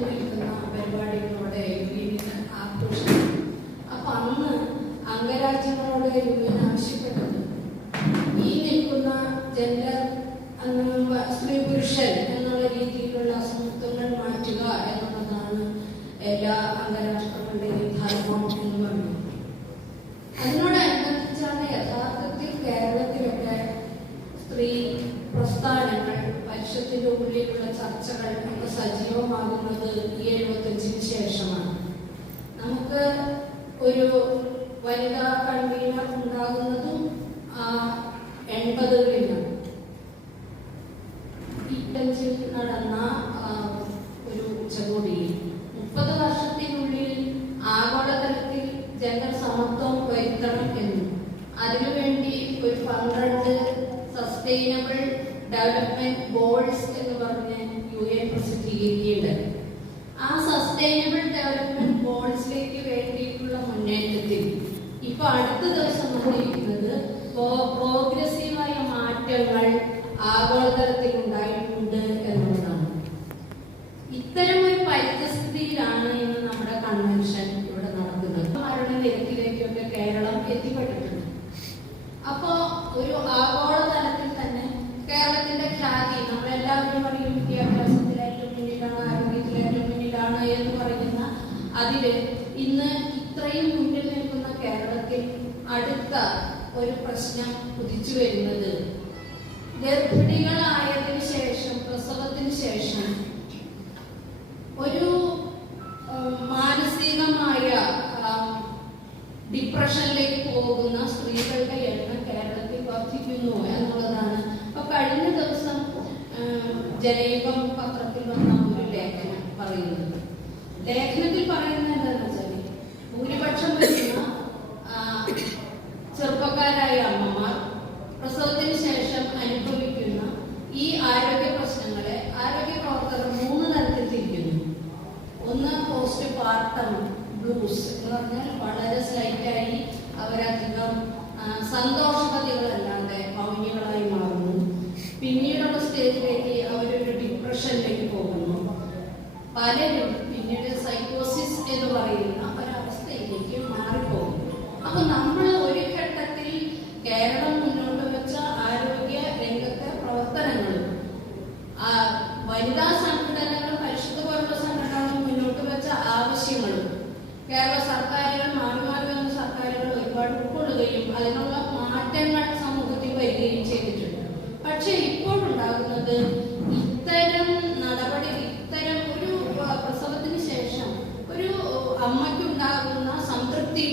മുന്നിൽ നിൽക്കുന്ന പരിപാടികളോടെ യുവിന് ആഘോഷിക്കും അപ്പൊ അന്ന് അംഗരാജ്യങ്ങളോട് യുവിന് ആവശ്യപ്പെട്ടത്. ഈ നിൽക്കുന്ന ജെൻഡർ സ്ത്രീ പുരുഷൻ എന്നുള്ള രീതിയിലുള്ള അസമത്വങ്ങൾ മാറ്റുക എന്നുള്ളതാണ് എല്ലാ അംഗരാഷ്ട്രങ്ങളുടെയും ധർമ്മം എന്ന് പറഞ്ഞു അതിനോടനുബന്ധിച്ചാണ് യഥാർത്ഥത്തിൽ കേരളത്തിലൊക്കെ സ്ത്രീ പ്രസ്ഥാനങ്ങൾ പരിഷത്തിന്റെ ഉള്ളിലുള്ള ചർച്ചകൾ ഒക്കെ സജീവമാകുന്നത് ഈ എഴുപത്തഞ്ചിന് ശേഷമാണ്. നമുക്ക് ഒരു വനിതാ കൺവീനർ ഉണ്ടാകുന്നതും ആ എൺപതുകളിലാണ് ഇട്ടഞ്ചിൽ നടന്ന ഒരു ഉച്ചകോടിയിൽ മുപ്പത് വർഷത്തിനുള്ളിൽ ആഗോളതലത്തിൽ ജനസമത്വം സമത്വം വരുത്തണം എന്നും. അതിനുവേണ്ടി ഒരു പന്ത്രണ്ട് സസ്റ്റൈനബിൾ ഡെവലപ്മെന്റ് ഗോൾസ് എന്ന് പറഞ്ഞ് യു എൻ പ്രസിദ്ധീകരിക്കുന്നുണ്ട്. ആ സസ്റ്റൈനബിൾ ഡെവലപ്മെന്റ് ഗോൾസിലേക്ക് വേണ്ടിയിട്ടുള്ള മുന്നേറ്റത്തിൽ ഇപ്പൊ അടുത്ത ദിവസം വന്നിരിക്കുന്നത് പ്രോഗ്രസീവായ മാറ്റങ്ങൾ ആഗോളതലത്തിൽ ഉണ്ടായിട്ടുണ്ട് എന്നുള്ളതാണ്. ഇത്തരം ഒരു പരിതസ്ഥിതിയിലാണ് ഇന്ന് നമ്മുടെ കൺവെൻഷൻ ഇവിടെ നടക്കുന്നത്. മരണ നിരക്കിലേക്കൊക്കെ കേരളം എത്തിപ്പെട്ടിട്ടുണ്ട്. അപ്പോ ഒരു ആഗോള വിദ്യാഭ്യാസത്തിൽ ഏറ്റവും മുന്നിലാണ് ആരോഗ്യത്തിൽ ഏറ്റവും മുന്നിലാണ് എന്ന് പറയുന്ന അതിൽ ഇന്ന് ഇത്രയും മുന്നിൽ നിൽക്കുന്ന കേരളത്തിൽ അടുത്ത ഒരു പ്രശ്നം ഉദിച്ചു വരുന്നത് ഗർഭിണികളായതിനു ശേഷം പ്രസവത്തിന് ശേഷം ഒരു മാനസികമായ ഡിപ്രഷനിലേക്ക് പോകുന്ന സ്ത്രീകളുടെ എണ്ണം കേരളത്തിൽ വർദ്ധിക്കുന്നു എന്നുള്ളതാണ്. അപ്പൊ കഴിഞ്ഞ ദിവസം ജനയുഗം പത്രത്തിൽ വന്ന ഒരു ലേഖനം പറയുന്നത്. ലേഖനത്തിൽ പറയുന്നത് എന്താണെന്ന് വെച്ചാൽ ഭൂരിപക്ഷം വരുന്ന ചെറുപ്പക്കാരായ പലരും പിന്നീട് സൈക്കോസിസ് എന്ന് പറയുന്ന ഒരവസ്ഥയിലേക്ക് മാറിപ്പോകും. അപ്പൊ നമ്മൾ ഒരു ഘട്ടത്തിൽ കേരളം മുന്നോട്ട് വെച്ച ആരോഗ്യ രംഗത്തെ പ്രവർത്തനങ്ങളും വനിതാ സംഘടനകൾ പരിശുദ്ധ പോലുള്ള സംഘടനകൾ മുന്നോട്ട് വെച്ച ആവശ്യങ്ങളും കേരള സർക്കാരുകൾ മാറി മാറി വന്ന സർക്കാരുകൾ ഒരുപാട് ഉൾക്കൊള്ളുകയും അതിനുള്ള മാറ്റങ്ങൾ സമൂഹത്തിൽ വരികയും ചെയ്തിട്ടുണ്ട്. പക്ഷെ ഇപ്പോൾ ഉണ്ടാകുന്നത് ഇത്തരം നടപടി ഇത്തരം ഒരു ആ, പ്രസവത്തിന് ശേഷം ഒരു അമ്മയ്ക്കുണ്ടാകുന്ന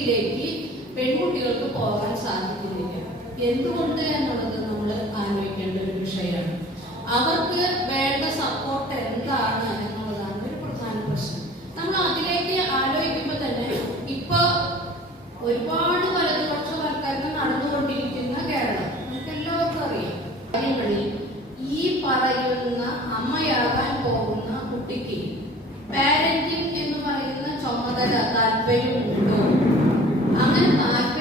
സംതൃപ്തിയിലേക്ക് പെൺകുട്ടികൾക്ക് പോകാൻ സാധിക്കുന്നില്ല. എന്തുകൊണ്ട് എന്നുള്ളത് നമ്മൾ ആലോചിക്കേണ്ട ഒരു വിഷയമാണ്. അവർക്ക് വേണ്ട സപ്പോർട്ട് എന്താണ് എന്നുള്ളതാണ് ഒരു പ്രധാന പ്രശ്നം. നമ്മൾ അതിലേക്ക് ആലോചിക്കുമ്പോൾ തന്നെ ഇപ്പൊ ഒരുപാട് വലതുപക്ഷ വലതുപക്ഷവൽക്കരണം നടന്നുകൊണ്ടിരിക്കുന്ന കേരളം. നമുക്ക് എല്ലാവർക്കും അറിയാം. കാര്യങ്ങളിൽ ഈ പറയുന്ന അമ്മയാകാൻ പോകുന്ന കുട്ടിക്ക് പാരന്റിംഗ് എന്ന് പറയുന്ന ചുമതല താല്പര്യമുണ്ടോ? അങ്ങനെ താല്പര്യം